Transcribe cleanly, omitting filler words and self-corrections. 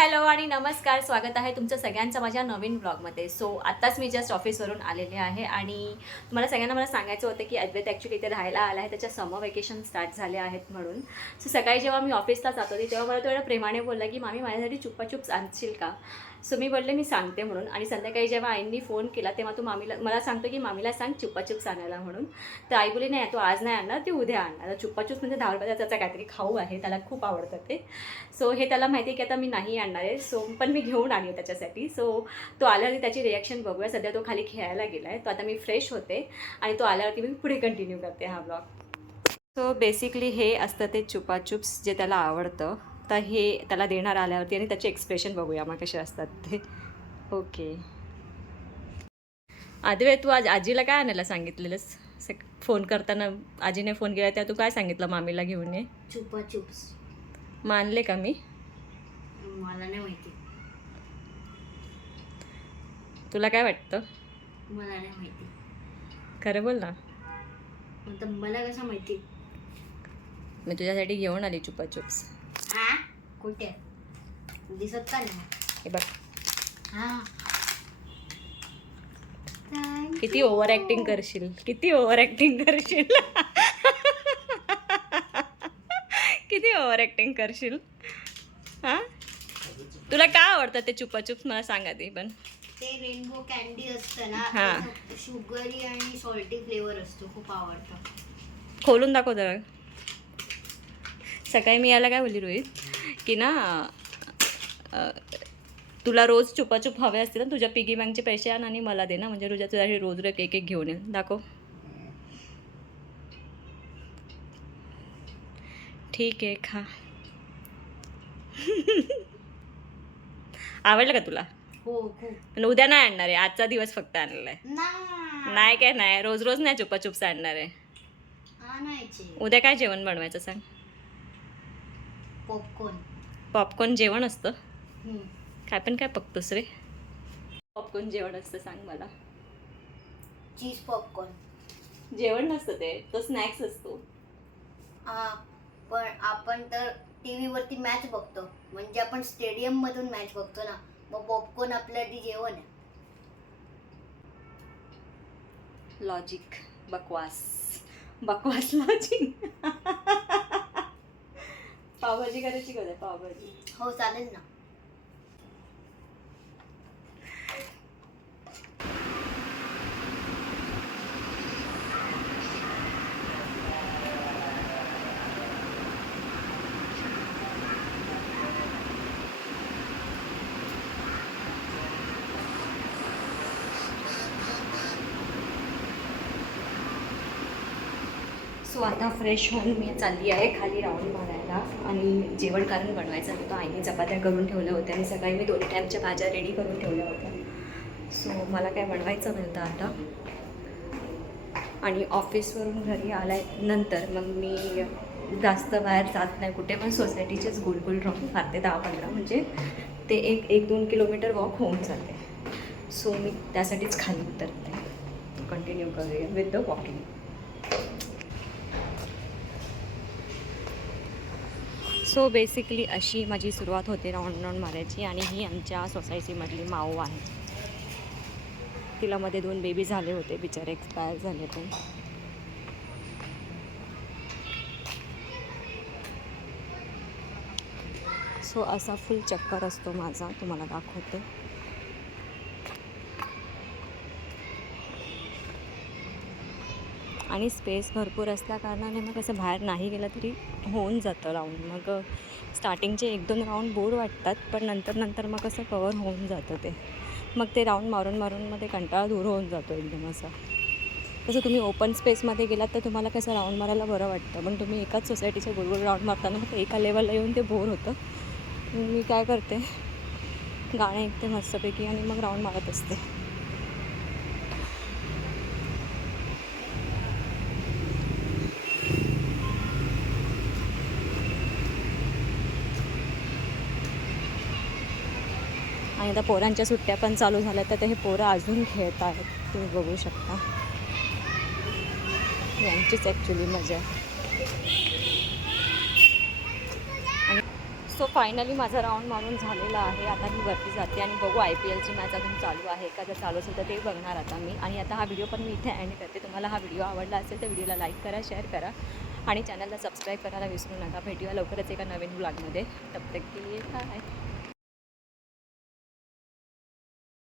Hello आणि नमस्कार, स्वागत आहे तुमचं सगळ्यांचं माझ्या नवीन ब्लॉगमध्ये. सो आत्ताच मी जस्ट ऑफिसवरून आलेले आहे आणि तुम्हाला सगळ्यांना मला सांगायचं होतं की अद्वैत ॲक्च्युली इथे राहायला आला आहे, त्याच्या समर वेकेशन स्टार्ट झाले आहेत म्हणून. सो सकाळी जेव्हा मी ऑफिसला जात होती तेव्हा मला तो एवढ्या प्रेमाने बोलला की मामी माझ्यासाठी चुप्पाचुप्स आणशील का. सो मी बोलले मी सांगते म्हणून. आणि संध्याकाळी जेव्हा आईंनी फोन केला तेव्हा तू मामीला मला सांगतो की मामीला सांग चुप्पाचुप्स आणायला म्हणून. तर आई बोलली नाही, तू आज नाही आणणार, ती उद्या आणणार. चुप्पाचुप्स म्हणजे 10 रुपयाचा त्याचा काहीतरी खाऊ आहे, त्याला खूप आवडतं ते. सो हे त्याला माहिती आहे की आता मी नाही आणणार आहे, सो पण मी घेऊन आली त्याच्यासाठी. सो तो आल्यावरती त्याची रिॲक्शन बघूया. सध्या तो खाली खेळायला गेला आहे, तो आता मी फ्रेश होते आणि तो आल्यावरती मी पुढे कंटिन्यू करते हा ब्लॉग. सो बेसिकली हे असतं ते चुपाचुप्स जे त्याला आवडतं. तर हे त्याला देणार आल्यावरती आणि त्याचे एक्सप्रेशन बघूया मग कसे असतात ते. ओके आदिवे, तू आज आजीला काय आणायला सांगितलेलंस? फोन करताना आजीने फोन केला तेव्हा तू काय सांगितलं मामीला घेऊन ये? चुपाचुप्स. मानले का मी? मला नाही माहिती. तुला काय वाटतं? मला नाही माहिती. खरं बोल ना. आता मला कसं माहिती? मी तुझ्यासाठी घेऊन आली चुपाचुप्स. हा कुठे दिसत का नाही? हे बघ. हा किती ओव्हर ॲक्टिंग करशील, किती ओव्हर ॲक्टिंग करशील. किती ओव्हर ॲक्टिंग करशील. हां, तुला काय आवडतं ते चुपाचुप्स मला सांग आधी. पण ते रेनबो कॅन्डी असतं ना, हा. शुगरी आणि सॉल्टी फ्लेवर असतो, खूप आवडतं. खोलून दाखव जरा. सकाळी मी याला काय बोलली रोहित की ना तुला रोज चुपाचुप हवे असतील ना, तुझ्या पिगी बँकचे पैसे आण आणि मला दे ना, म्हणजे तुझ्यासाठी रोज एक एक घेऊन येईल. दाखव. ठीक आहे, खा. आवडलं का तुला? हो खूप. पण उद्या नाही आणणार आहे, आजचा दिवस फक्त आणलेला आहे. नाही काय नाही, रोज रोज नाही चुपाचुप्स आणणार आहे. आणायचे. उद्या काय जेवण बनवायचं सांग? पॉपकॉर्न. पॉपकॉर्न जेवण असतं? काय पण काय बघतोस रे? पॉपकॉर्न जेवण असतं सांग मला. चीज पॉपकॉर्न जेवण नसतं ते, तो स्नॅक्स असतो. हा, पण आपण तर टीव्ही वरती मॅच बघतो, म्हणजे आपण स्टेडियम मधून मॅच बघतो ना, मग पॉपकॉर्न आपल्यासाठी जेवण आहे. लॉजिक बकवास, बकवास लॉजिक. पावभाजी करायची का? पावभाजी हो चालेल ना. सो आता फ्रेश होऊन मी चालली आहे खाली राऊंड मारायला आणि जेवण कारण बनवायचं होतं. आईने चपात्या करून ठेवल्या होत्या आणि सकाळी मी 2 टाईमच्या भाज्या रेडी करून ठेवल्या होत्या. सो मला काय बनवायचं नव्हतं आता. आणि ऑफिसवरून घरी आल्यानंतर मग मी जास्त बाहेर जात नाही कुठे, पण सोसायटीचेच गोल राऊंड मारते 10-15, म्हणजे ते 1-2 किलोमीटर वॉक होऊन जाते. सो मी त्यासाठीच खाली उतरते. कंटिन्यू करूया with the walking. So basically अशी माझी सुरुवात होते राऊंड मारायची. आणि ही आमच्या सोसायटीमधली माऊ आहे. तिला मध्ये 2 बेबी झाले होते, बिचारे एक्सपायर झाले. पण सो असा फुल चक्कर असतो माझा, तुम्हाला दाखवते. आणि स्पेस भरपूर असल्या कारणाने मग असं बाहेर नाही गेलं तरी होऊन जातं राऊंड. मग स्टार्टिंगचे 1-2 राऊंड बोर वाटतात, पण नंतर मग असं कवर होऊन जातं ते. मग ते राऊंड मारून मध्ये कंटाळा दूर होऊन जातो एकदम असा. तसं तुम्ही ओपन स्पेसमध्ये गेलात तर तुम्हाला कसं राऊंड मारायला बरं वाटतं, पण तुम्ही एकाच सोसायटीच्या गोल राऊंड मारताना मग एका लेवलला येऊन ते बोर होतं. मी काय करते, गाणे ऐकते मस्तपैकी आणि मग राऊंड मारत असते. आणि आता पोरांच्या सुट्ट्या पण चालू झाल्या, तर हे पोरं अजून खेळत आहेत, तुम्ही बघू शकता. यांचीच ॲक्च्युली मजा आहे. सो फायनली माझा राऊंड मारून झालेला आहे. आता मी वरती जाते आणि बघू IPLची मॅच अजून चालू आहे का, जर चालू असेल तर ते बघणार आता मी. आणि आता हा व्हिडिओ पण मी इथे एंड करते. तुम्हाला हा व्हिडिओ आवडला असेल तर व्हिडिओला लाईक करा, शेअर करा आणि चॅनलला सबस्क्राईब करायला विसरू नका. भेटूया लवकरच एका नवीन ब्लॉगमध्ये. तब तक के लिए बाय.